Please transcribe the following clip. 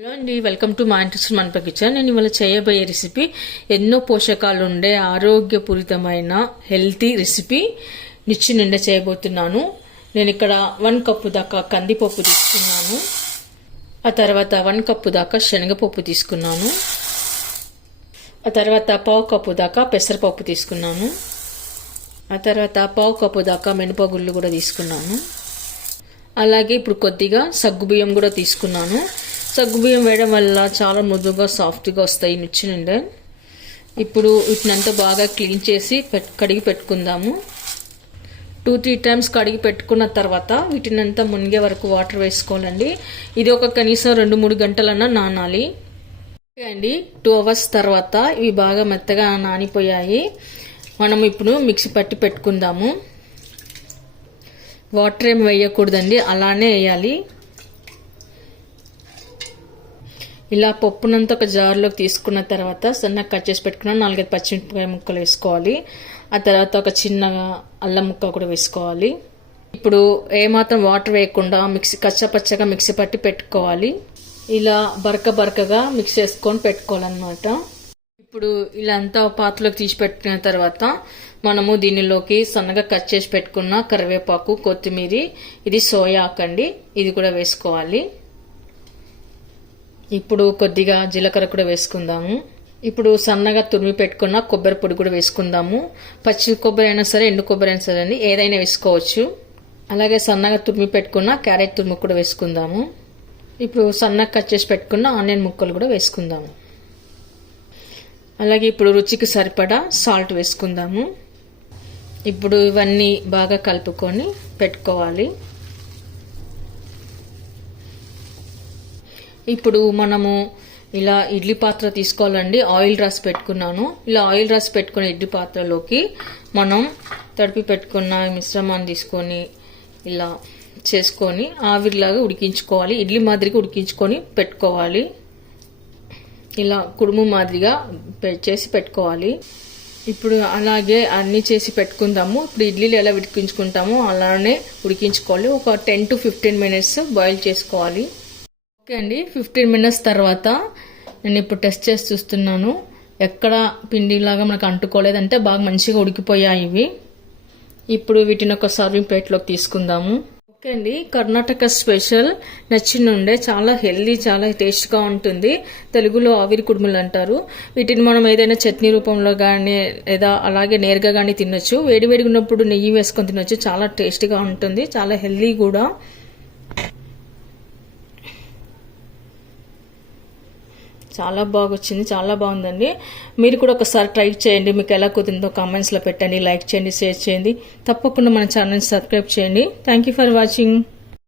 Hello అండి, welcome to మా interest మన కిచెన్. నేను ఇవాళ చేయబోయే రెసిపీ ఎన్నో పోషకాలు ఉండే ఆరోగ్యపూరితమైన హెల్తీ రెసిపీ నిచ్చి నిండా చేయబోతున్నాను. నేను ఇక్కడ 1 కప్పు దాకా కందిపప్పు తీసుకున్నాను. ఆ తర్వాత 1 కప్పు దాకా శనగపప్పు తీసుకున్నాను. ఆ తర్వాత 1/2 కప్పు దాకా పెసరపప్పు తీసుకున్నాను. ఆ తర్వాత 1/2 కప్పు దాకా మినపగుళ్ళు కూడా తీసుకున్నాను. అలాగే ఇప్పుడు కొద్దిగా సగ్గుబియ్యం కూడా తీసుకున్నాను. సగ్గుబియ్యం వేయడం వల్ల చాలా మృదువుగా సాఫ్ట్గా వస్తాయి నిచ్చి నిండా. ఇప్పుడు వీటినంతా బాగా క్లీన్ చేసి కడిగి పెట్టుకుందాము. 2-3 టైమ్స్ కడిగి పెట్టుకున్న తర్వాత వీటినంతా మునిగే వరకు వాటర్ వేసుకోవాలండి. ఇది ఒక కనీసం 2-3 గంటలన్నా నానాలి. ఓకే అండి, 2 అవర్స్ తర్వాత ఇవి బాగా మెత్తగా నానిపోయాయి. మనం ఇప్పుడు మిక్సీ పట్టి పెట్టుకుందాము. వాటర్ ఏం వేయకూడదండి, అలానే వేయాలి. ఇలా పప్పునంతా ఒక జార్లోకి తీసుకున్న తర్వాత సన్నగా కట్ చేసి పెట్టుకున్న 4-5 పచ్చిమిరపకాయ ముక్కలు వేసుకోవాలి. ఆ తర్వాత ఒక చిన్నగా అల్లం ముక్క కూడా వేసుకోవాలి. ఇప్పుడు ఏమాత్రం వాటర్ వేయకుండా కచ్చపచ్చగా మిక్సీ పట్టి పెట్టుకోవాలి. ఇలా బరకగా మిక్స్ చేసుకొని పెట్టుకోవాలన్నమాట. ఇప్పుడు ఇలా అంతా పాత్రలోకి తీసి పెట్టుకున్న తర్వాత మనము దీనిలోకి సన్నగా కట్ చేసి పెట్టుకున్న కరివేపాకు, కొత్తిమీర, ఇది సోయా ఆకండి, ఇది కూడా వేసుకోవాలి. ఇప్పుడు కొద్దిగా జీలకర్ర కూడా వేసుకుందాము. ఇప్పుడు సన్నగా తురిమి పెట్టుకున్న కొబ్బరి పొడి కూడా వేసుకుందాము. పచ్చి కొబ్బరి అయినా సరే, ఎండు కొబ్బరి అయినా సరే అండి, ఏదైనా వేసుకోవచ్చు. అలాగే సన్నగా తురిమి పెట్టుకున్న క్యారెట్ తురుము కూడా వేసుకుందాము. ఇప్పుడు సన్నగా కట్ చేసి పెట్టుకున్న ఆనియన్ ముక్కలు కూడా వేసుకుందాము. అలాగే ఇప్పుడు రుచికి సరిపడా సాల్ట్ వేసుకుందాము. ఇప్పుడు ఇవన్నీ బాగా కలుపుకొని పెట్టుకోవాలి. ఇప్పుడు మనము ఇలా ఇడ్లీ పాత్ర తీసుకోవాలండి. ఆయిల్ రాసి పెట్టుకున్నాను. ఇలా ఆయిల్ రాసి పెట్టుకున్న ఇడ్లీ పాత్రలోకి మనం తడిపి పెట్టుకున్న మిశ్రమాన్ని తీసుకొని ఇలా చేసుకొని ఆవిరిలాగా ఉడికించుకోవాలి. ఇడ్లీ మాదిరిగా ఉడికించుకొని పెట్టుకోవాలి. ఇలా కుడుము మాదిరిగా చేసి పెట్టుకోవాలి. ఇప్పుడు అలాగే అన్నీ చేసి పెట్టుకుందాము. ఇప్పుడు ఇడ్లీలు ఎలా ఉడికించుకుంటామో అలానే ఉడికించుకోవాలి. ఒక 10-15 మినిట్స్ బాయిల్ చేసుకోవాలి. ఓకే అండి, 15 మినిట్స్ తర్వాత నేను ఇప్పుడు టెస్ట్ చేసి చూస్తున్నాను. ఎక్కడ పిండిలాగా మనకు అంటుకోలేదంటే బాగా మంచిగా ఉడికిపోయాయి ఇవి. ఇప్పుడు వీటిని ఒక సర్వింగ్ ప్లేట్లోకి తీసుకుందాము. ఓకే అండి, కర్ణాటక స్పెషల్ నచ్చి నుండే చాలా హెల్దీ, చాలా టేస్ట్గా ఉంటుంది. తెలుగులో ఆవిరి కుడుములు అంటారు. వీటిని మనం ఏదైనా చట్నీ రూపంలో కానీ లేదా అలాగే నేరుగా కానీ తినొచ్చు. వేడివేడిగా ఉన్నప్పుడు నెయ్యి వేసుకొని తినొచ్చు. చాలా టేస్టీగా ఉంటుంది, చాలా హెల్దీ కూడా. చాలా బాగా వచ్చింది, చాలా బాగుందండి. మీరు కూడా ఒకసారి ట్రై చేయండి. మీకు ఎలా కుదిరిందో కామెంట్స్లో పెట్టండి. లైక్ చేయండి, షేర్ చేయండి. తప్పకుండా మన ఛానల్ని సబ్స్క్రైబ్ చేయండి. Thank you for watching.